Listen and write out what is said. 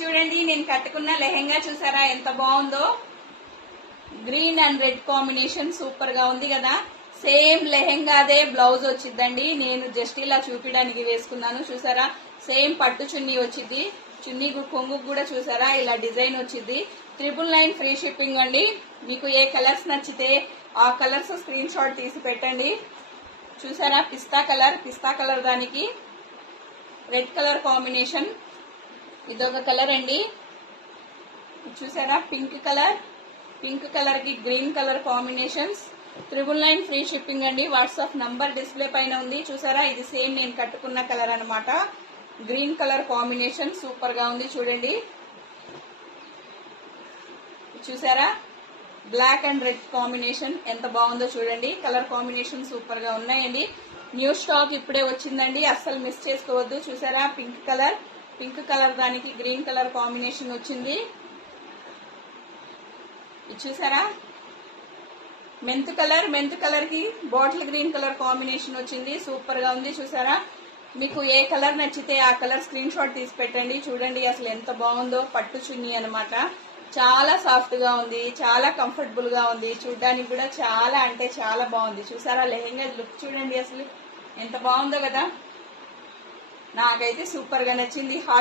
చూడండి, నేను కట్టుకున్న లెహెంగా చూసారా ఎంత బాగుందో. Green and red combination super గా ఉంది కదా. సేమ్ లెహెంగాదే బ్లౌజ్ వచ్చిందండి. నేను జస్ట్ ఇలా చూపించడానికి వేసుకున్నాను. చూసారా, సేమ్ పట్టు చున్నీ వచ్చింది. చున్నీ కొంగు కూడా చూసారా ఇలా డిజైన్ వచ్చింది. 999 ఫ్రీ షిప్పింగ్ అండి. మీకు ఏ కలర్స్ నచ్చితే ఆ కలర్స్ స్క్రీన్ షాట్ తీసి పెట్టండి. చూసారా, పిస్తా కలర్ దానికి రెడ్ కలర్ కాంబినేషన్. ఇదొక కలర్ అండి. చూసారా, పింక్ కలర్ కి green colour combinations. 999 free shipping అండి. వాట్సాప్ నంబర్ డిస్ప్లే పైన ఉంది. చూసారా, ఇది సేమ్ నేను కట్టుకున్న కలర్ అన్నమాట. గ్రీన్ కలర్ కాంబినేషన్ సూపర్ గా ఉంది చూడండి. చూసారా, బ్లాక్ అండ్ రెడ్ కాంబినేషన్ ఎంత బాగుందో చూడండి. కలర్ కాంబినేషన్ సూపర్ గా ఉన్నాయండి. న్యూ స్టాక్ ఇప్పుడే వచ్చిందండి, అస్సలు మిస్ చేసుకోవద్దు. చూసారా, పింక్ కలర్ దానికి గ్రీన్ కలర్ కాంబినేషన్ వచ్చింది. చూసారా, మెంత్ కలర్ కి బాటిల్ గ్రీన్ కలర్ కాంబినేషన్ వచ్చింది. సూపర్ గా ఉంది. చూసారా, మీకు ఏ కలర్ నచ్చితే ఆ కలర్ స్క్రీన్ షాట్ తీసి పెట్టండి. చూడండి అసలు ఎంత బాగుందో. పట్టు చున్నీ అనమాట. చాలా సాఫ్ట్ గా ఉంది, చాలా కంఫర్టబుల్ గా ఉంది. చూడడానికి కూడా చాలా అంటే చాలా బాగుంది. చూసారా, లెహెంగా లుక్ చూడండి అసలు ఎంత బాగుందో కదా. నాకైతే సూపర్ గా నచ్చింది.